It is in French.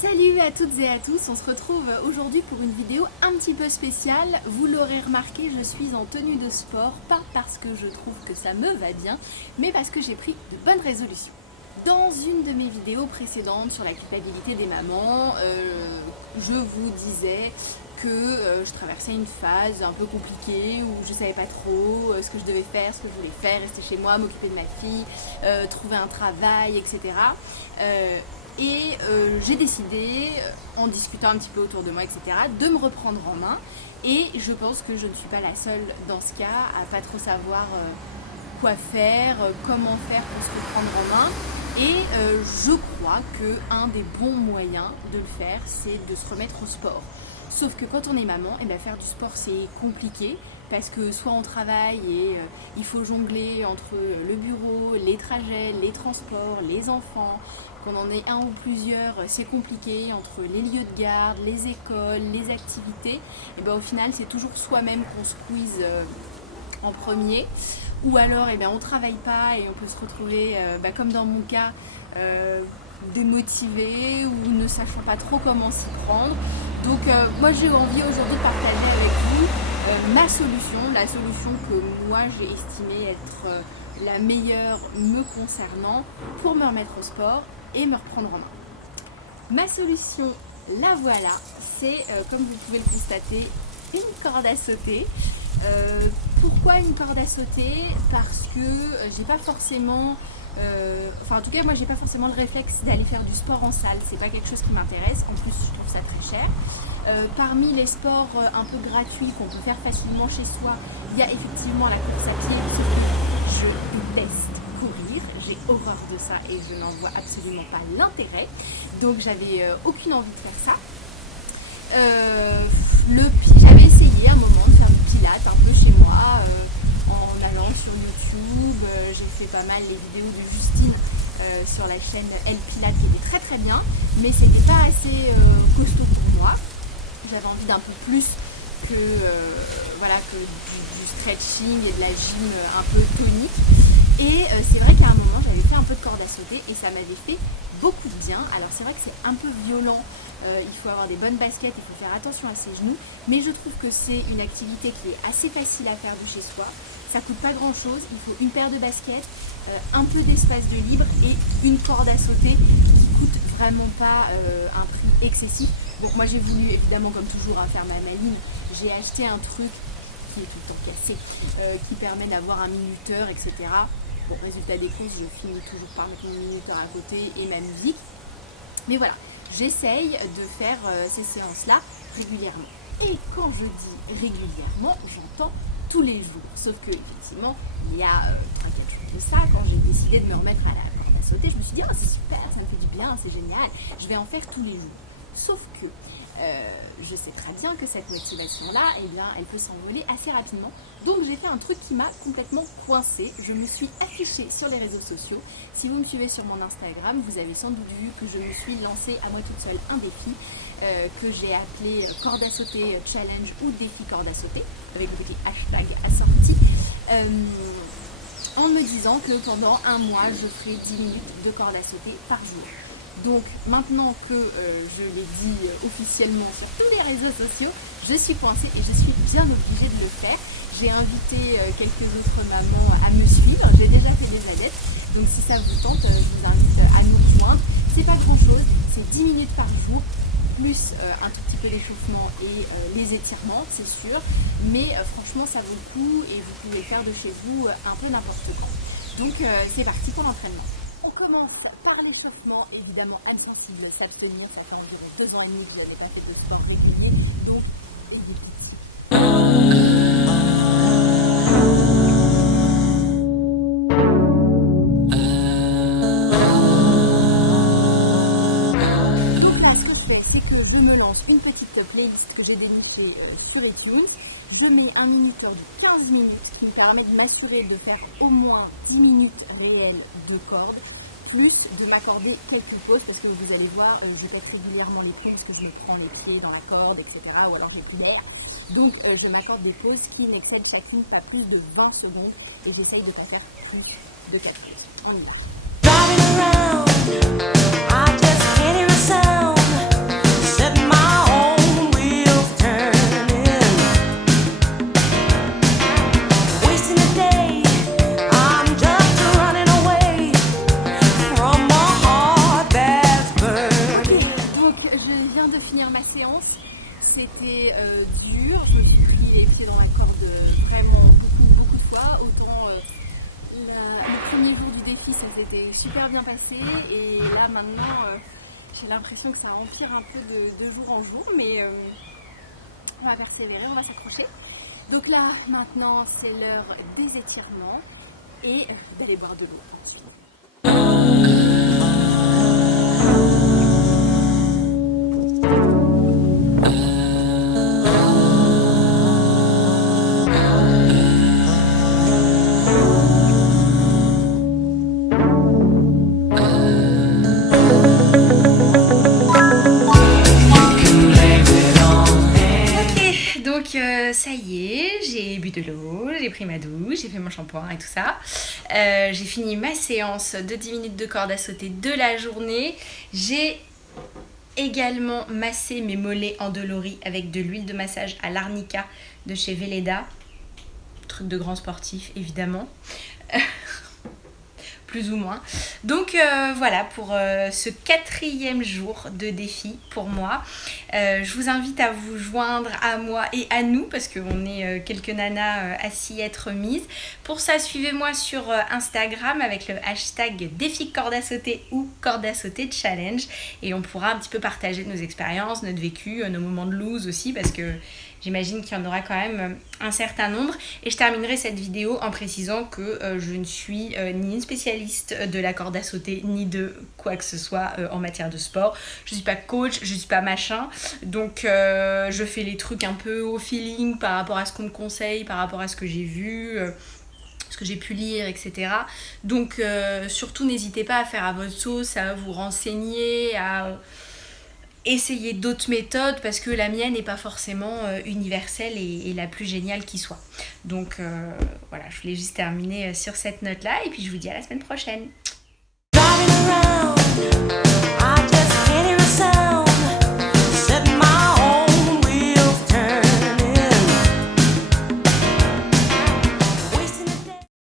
Salut à toutes et à tous, on se retrouve aujourd'hui pour une vidéo un petit peu spéciale. Vous l'aurez remarqué, je suis en tenue de sport, pas parce que je trouve que ça me va bien, mais parce que j'ai pris de bonnes résolutions. Dans une de mes vidéos précédentes sur la culpabilité des mamans, je vous disais que je traversais une phase un peu compliquée où je savais pas trop ce que je devais faire, ce que je voulais faire, rester chez moi, m'occuper de ma fille, trouver un travail, etc. J'ai décidé, en discutant un petit peu autour de moi, etc., de me reprendre en main. Et je pense que je ne suis pas la seule dans ce cas à pas trop savoir quoi faire, comment faire pour se reprendre en main. Et je crois qu'un des bons moyens de le faire, c'est de se remettre au sport. Sauf que quand on est maman, faire du sport c'est compliqué parce que soit on travaille et il faut jongler entre le bureau, les trajets, les transports, les enfants, qu'on en ait un ou plusieurs, c'est compliqué entre les lieux de garde, les écoles, les activités. Et au final c'est toujours soi-même qu'on squeeze en premier. Ou alors on travaille pas et on peut se retrouver, comme dans mon cas, démotivé ou ne sachant pas trop comment s'y prendre. Donc moi j'ai envie aujourd'hui de partager avec vous ma solution, la solution que moi j'ai estimée être la meilleure me concernant pour me remettre au sport et me reprendre en main. Ma solution, la voilà, c'est comme vous pouvez le constater, une corde à sauter. Pourquoi une corde à sauter? Parce que j'ai pas forcément en tout cas moi j'ai pas forcément le réflexe d'aller faire du sport en salle, c'est pas quelque chose qui m'intéresse, en plus je trouve ça très cher. Parmi les sports un peu gratuits qu'on peut faire facilement chez soi, il y a effectivement la course à pied, sauf que je déteste courir, j'ai horreur de ça et je n'en vois absolument pas l'intérêt, donc j'avais aucune envie de faire ça. J'avais essayé à un moment de faire du pilates un peu chez moi en allant sur YouTube. J'ai fait pas mal les vidéos de Justine sur la chaîne Elle Pilates qui était très très bien, mais c'était pas assez costaud pour moi. J'avais envie d'un peu plus que du stretching et de la gym un peu tonique. Et c'est vrai qu'à un moment j'avais fait un peu de corde à sauter et ça m'avait fait beaucoup de bien. Alors c'est vrai que c'est un peu violent, il faut avoir des bonnes baskets, il faut faire attention à ses genoux, mais je trouve que c'est une activité qui est assez facile à faire de chez soi. Ça coûte pas grand chose, il faut une paire de baskets, un peu d'espace de libre et une corde à sauter qui coûte vraiment pas un prix excessif. Donc moi j'ai voulu évidemment comme toujours faire ma maline, j'ai acheté un truc qui est tout le temps cassé, qui permet d'avoir un minuteur, etc. Bon, résultat des courses, je finis toujours par mettre mon minuteur à côté et ma musique. Mais voilà, j'essaye de faire ces séances-là régulièrement. Et quand je dis régulièrement, j'entends tous les jours. Sauf que effectivement, il y a quelque chose de ça. Quand j'ai décidé de me remettre à la corde à sauter, je me suis dit, c'est super, ça me fait du bien, c'est génial, je vais en faire tous les jours. Sauf que je sais très bien que cette motivation-là, elle peut s'envoler assez rapidement. Donc j'ai fait un truc qui m'a complètement coincée. Je me suis affichée sur les réseaux sociaux. Si vous me suivez sur mon Instagram, vous avez sans doute vu que je me suis lancée à moi toute seule un défi que j'ai appelé corde à sauter challenge ou défi corde à sauter, avec le petit hashtag assorti. En me disant que pendant un mois, je ferai 10 minutes de corde à sauter par jour. Donc maintenant que je l'ai dit officiellement sur tous les réseaux sociaux, je suis coincée et je suis bien obligée de le faire. J'ai invité quelques autres mamans à me suivre, j'ai déjà fait des adeptes, donc si ça vous tente, je vous invite à nous rejoindre. C'est pas grand chose, c'est 10 minutes par jour, plus un tout petit peu d'échauffement et les étirements, c'est sûr, mais franchement ça vaut le coup et vous pouvez faire de chez vous un peu n'importe quand. Donc c'est parti pour l'entraînement. On commence par l'échauffement, évidemment insensible, s'abstenir, ça fait environ 2 ans et demi que je n'ai pas fait de sport régulier, donc évitez. C'est que je me lance une petite playlist que j'ai dénichée sur iTunes. Je mets un minuteur de 15 minutes qui me permet de m'assurer de faire au moins 10 minutes réelles de corde, plus de m'accorder quelques pauses parce que vous allez voir, je répète régulièrement les pauses parce que je me prends les pieds dans la corde, etc. Ou alors j'ai plus l'air. Donc je m'accorde des pauses qui m'excèdent chacune pas plus de 20 secondes et j'essaye de ne pas faire plus de 4 pauses. On y va. Driving around, I just can't hear a sound. super bien passé et là maintenant j'ai l'impression que ça empire un peu de jour en jour, mais on va persévérer, on va s'accrocher. Donc là maintenant c'est l'heure des étirements et d'aller boire de l'eau ensuite. Ça y est, j'ai bu de l'eau, j'ai pris ma douche, j'ai fait mon shampoing et tout ça. J'ai fini ma séance de 10 minutes de corde à sauter de la journée. J'ai également massé mes mollets endoloris avec de l'huile de massage à l'arnica de chez Velleda. Truc de grand sportif, évidemment. Plus ou moins. Donc voilà pour ce 4e jour de défi pour moi. Je vous invite à vous joindre à moi et à nous parce qu'on est quelques nanas à s'y être mises. Pour ça, suivez-moi sur Instagram avec le hashtag défi corde à sauter ou corde à sauter challenge et on pourra un petit peu partager nos expériences, notre vécu, nos moments de lose aussi parce que j'imagine qu'il y en aura quand même un certain nombre. Et je terminerai cette vidéo en précisant que je ne suis ni une spécialiste de la corde à sauter, ni de quoi que ce soit en matière de sport. Je ne suis pas coach, je ne suis pas machin. Donc je fais les trucs un peu au feeling par rapport à ce qu'on me conseille, par rapport à ce que j'ai vu, ce que j'ai pu lire, etc. Donc surtout n'hésitez pas à faire à votre sauce, à vous renseigner, à essayer d'autres méthodes parce que la mienne n'est pas forcément universelle et la plus géniale qui soit. Donc voilà, je voulais juste terminer sur cette note-là et puis je vous dis à la semaine prochaine.